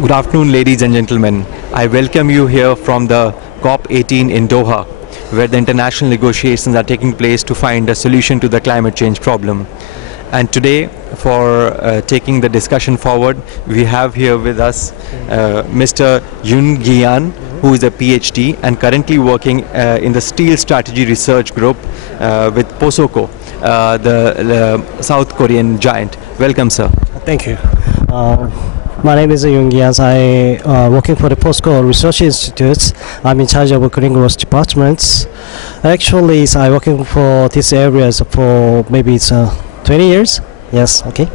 Good afternoon, ladies and gentlemen. I welcome you here from the COP18 in Doha, where the international negotiations are taking place to find a solution to the climate change problem. And today, for taking the discussion forward, we have here with us Mr. Yoon-Gih, who is a PhD and currently working in the Steel Strategy Research Group with POSCO, the South Korean giant. Welcome, sir. Thank you. My name is Yoon-Gih. I working for the POSCO Research Institute. I'm in charge of green growth departments. Actually, I'm working for these areas for maybe 20 years. Yes. Okay.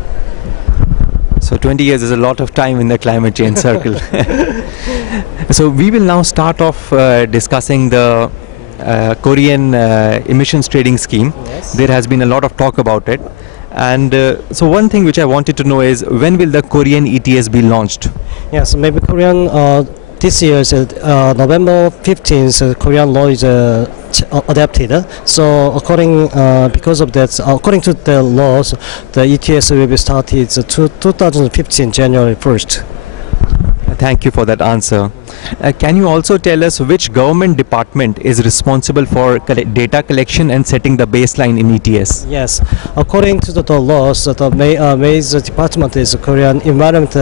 So 20 years is a lot of time in the climate change circle. So we will now start off discussing the Korean emissions trading scheme. Yes. There has been a lot of talk about it. And so one thing which I wanted to know is, when will the Korean ETS be launched? Yes, maybe Korean this year is November 15th. Korean law is adapted. So because of that, according to the laws, the ETS will be started 2015 January 1st. Thank you for that answer. Can you also tell us which government department is responsible for data collection and setting the baseline in ETS? Yes, according to the laws, the major department is Korean Environment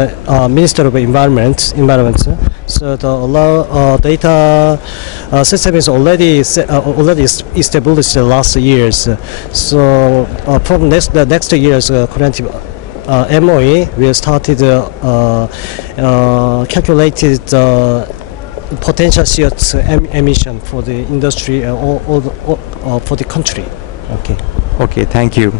Minister of Environment. So the data system is already established last years. So from the next year's Korean MOE, we started calculated potential CO2 emission for the industry or for the country. Okay. Okay, thank you.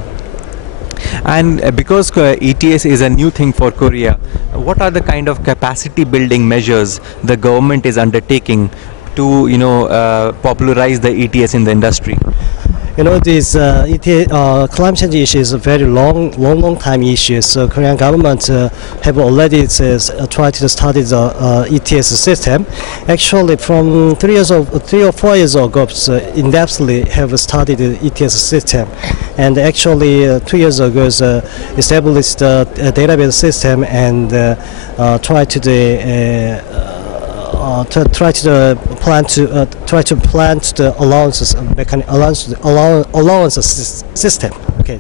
And because ETS is a new thing for Korea, what are the kind of capacity building measures the government is undertaking to, popularize the ETS in the industry? This climate change issue is a very long time issue. So Korean government have already tried to study the ETS system. Actually, from 3 or 4 years ago, in-depthly have studied the ETS system, and actually 2 years ago established the database system and tried to plant the allowance system. Okay.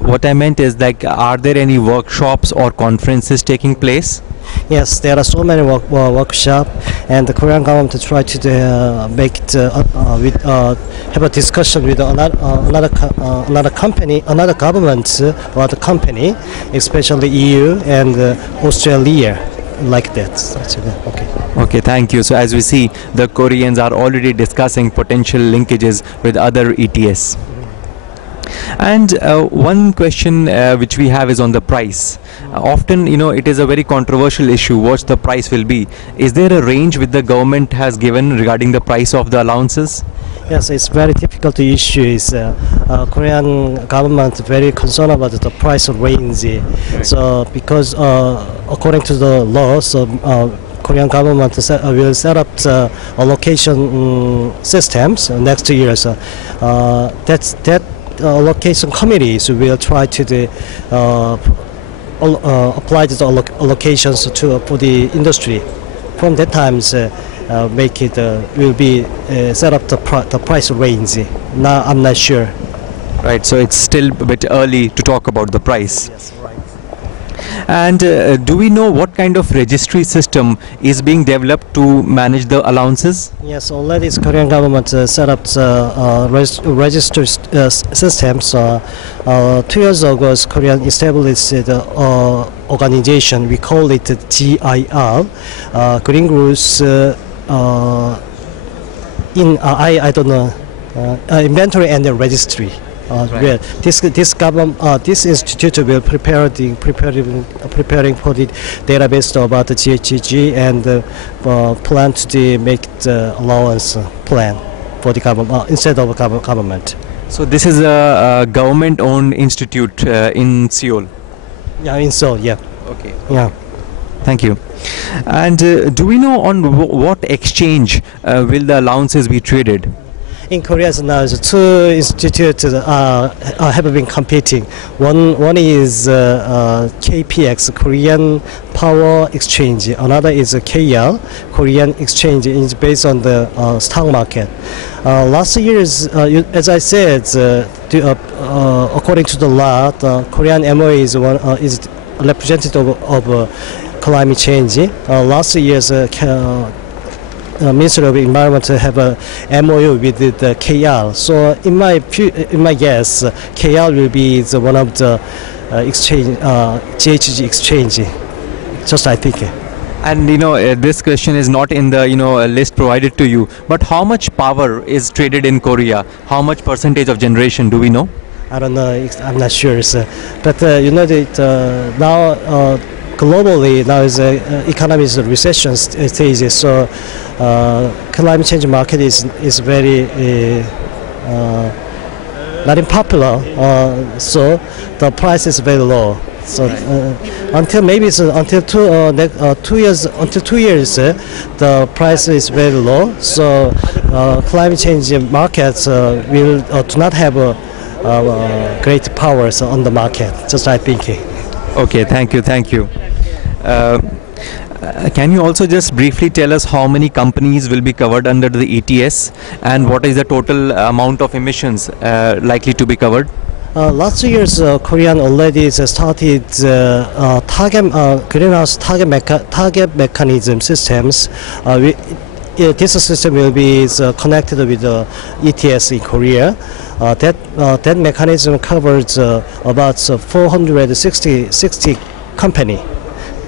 What I meant is, are there any workshops or conferences taking place? Yes, there are so many workshops, and the Korean government try to make it have a discussion with another company, another government or the company, especially EU and Australia. Like that. Okay. Okay, thank you. So as we see, the Koreans are already discussing potential linkages with other ETS. And one question which we have is on the price. Often, it is a very controversial issue what the price will be. Is there a range which the government has given regarding the price of the allowances? Yes, it's very difficult to issue. Is Korean government very concerned about the price range. Right. So because according to the law, so Korean government will set up the allocation systems next year. So that allocation committees will try to apply the allocations for the industry. From that time, make it will be set up the price range. Now I'm not sure. Right, so it's still a bit early to talk about the price. Yes, right. And do we know what kind of registry system is being developed to manage the allowances? Yes, already the Korean government set up the register systems. 2 years ago, Korean established the organization. We call it GIR, Green Growth. I don't know, inventory and the registry. Right. This institute will preparing for the database about the GHG and plan to make the allowance plan for the government instead of government. So this is a government-owned institute in Seoul. Yeah, in Seoul. Yeah. Okay. Yeah. Thank you. And do we know on what exchange will the allowances be traded? in Korea now is two institutes have been competing. One is KPX, Korean Power Exchange. Another is KL, Korean Exchange. It's based on the stock market. Last year, as I said, according to the law, the Korean MOA is representative of climate change. Last year's Ministry of Environment have a MOU with the KL. So in my guess, KL will be one of the exchange, GHG exchange. Just I think. And this question is not in the list provided to you, but how much power is traded in Korea? How much percentage of generation do we know? I don't know. I'm not sure. But that now globally now is economy is recession stage. So climate change market is very not popular. So the price is very low. So until 2 years, the price is very low. So climate change markets will do not have great powers on the market. Just I think. Okay, thank you. Can you also just briefly tell us how many companies will be covered under the ETS and what is the total amount of emissions likely to be covered? Last year's Korean already started greenhouse target mechanism systems. This system will be connected with the ETS in Korea. That mechanism covers about 460 company.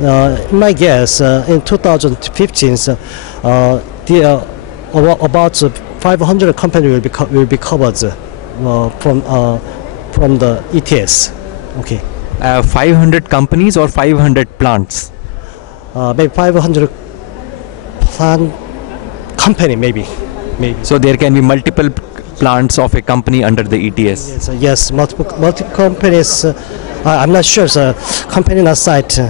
In my guess, in 2015, about 500 companies will be covered from the ETS. Okay. 500 companies or 500 plants? Maybe 500 plant company, maybe. So there can be multiple plants of a company under the ETS. Yes, multiple companies. I'm not sure. Company not site.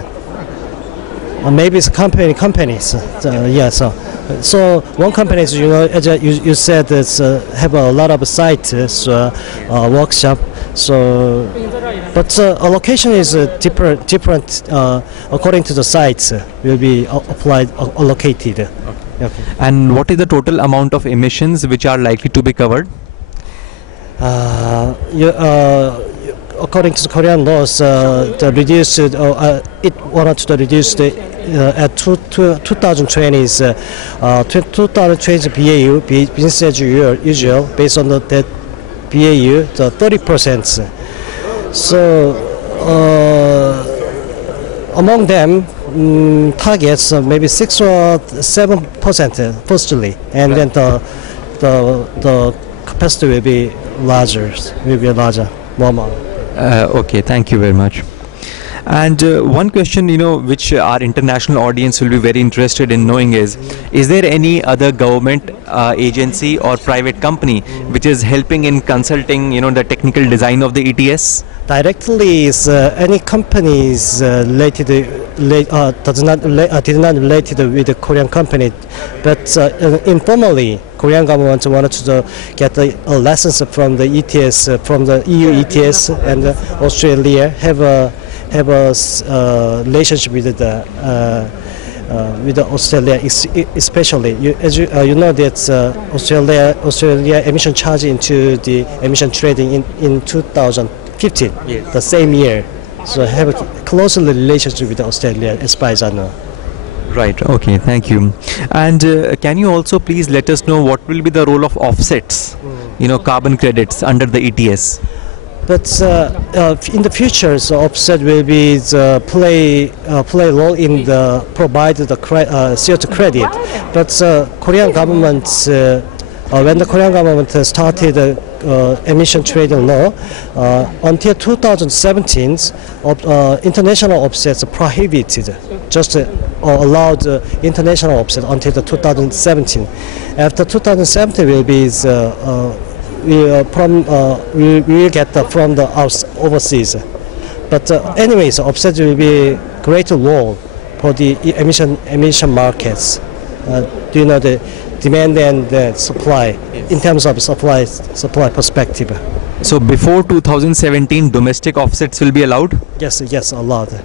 Maybe it's companies. Yes. So one company is, as you said, it's have a lot of sites, workshop. So, but allocation is different according to the sites. Will be allocated. Okay. And what is the total amount of emissions which are likely to be covered? According to the Korean laws, it wanted to reduce at 2020 BAU, business as usual, based on that BAU, the 30%. So among them, targets maybe 6 or 7% firstly, and then the capacity will be larger, more. Okay, thank you very much. And one question, which our international audience will be very interested in knowing is there any other government agency or private company which is helping in consulting, the technical design of the ETS? Directly, is any companies did not related with the Korean company, but informally, Korean government wanted to get a license from the ETS, from the EU ETS, and Australia have a relationship with the Australia, especially as you know that Australia emission charge into the emission trading in 2015, yes. The same year. So have a close relationship with Australia, as far as I know. Right. Okay. Thank you. And can you also please let us know what will be the role of offsets, carbon credits under the ETS? But in the future, offset will be play role in the provide the CO2 credit. But Korean government, when the Korean government started emission trading law, until 2017, international offsets prohibited. Just allowed international offset until the 2017. After 2017 will be we will get from the overseas. But anyways, offset will be great role for the emission markets. Do you know demand and supply in terms of supply perspective. So before 2017, domestic offsets will be allowed? Yes, allowed.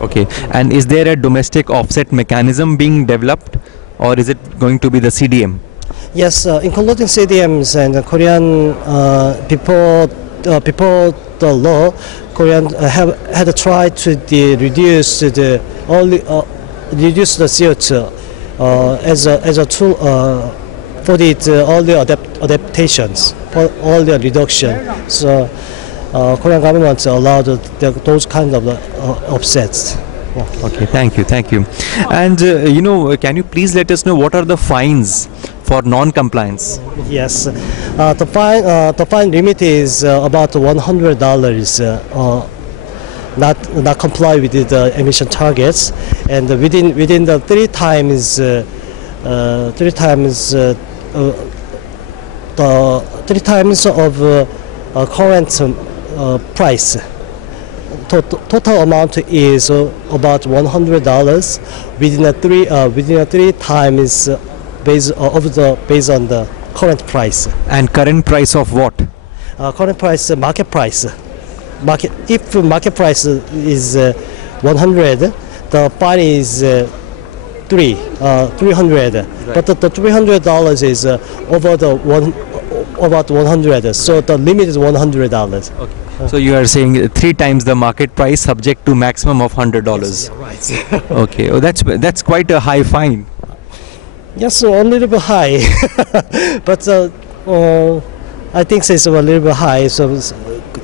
Okay. And is there a domestic offset mechanism being developed, or is it going to be the CDM? Yes, including CDMs and Korean before the law, Korean had tried to reduce the CO2 as a tool for the all the adaptations, for all the reduction. So Korean government allowed those kind of offsets. Yeah. Okay, thank you. And can you please let us know what are the fines for non-compliance? Yes, the fine limit is about $100. Not comply with the emission targets, and within the three times of current price. Total amount is about $100 within a three times based on the current price. And current price of what? Current price, market price. If market price is 100, the fine is 300. Right. But the $300 is about 100. So the limit is $100. Okay. So you are saying 3 times the market price, subject to maximum of $100. Yes, right. Okay. Oh, that's quite a high fine. Yes, so a little bit high, but I think it's a little bit high. So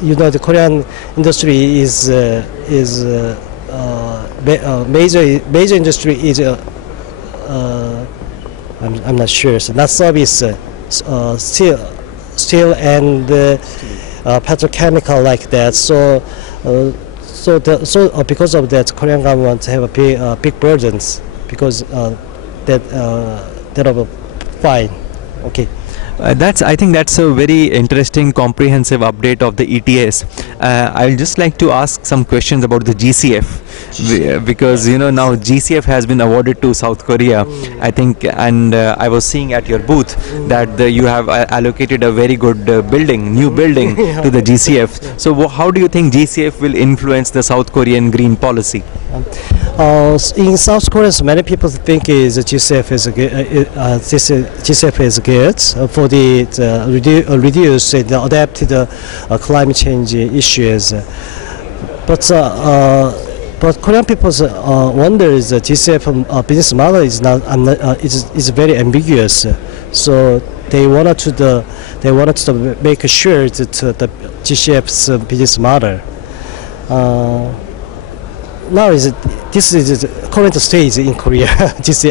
the Korean industry is major industry is I'm not sure. So not service, steel and petrochemical like that. So because of that, Korean government have a big burdens because that of a fine. Okay. I think that's a very interesting, comprehensive update of the ETS. I'll just like to ask some questions about the GCF, because now GCF has been awarded to South Korea, I think, and I was seeing at your booth that you have allocated a very good new building to the GCF. So how do you think GCF will influence the South Korean green policy? In South Korea, many people think GCF is good for the reduce and adapt to the climate change issues. But Korean people wonder is the GCF business model is is very ambiguous. So they wanted to make sure that the GCF's business model. Now this is the current stage in Korea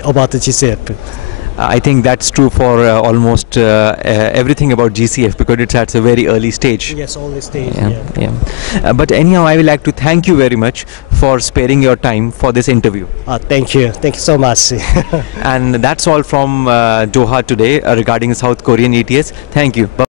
about the GCF. I think that's true for almost everything about GCF, because it's at a very early stage. Yes, early stage. Yeah. But anyhow, I would like to thank you very much for sparing your time for this interview. Thank you so much. And that's all from Doha today regarding South Korean ETS. Thank you.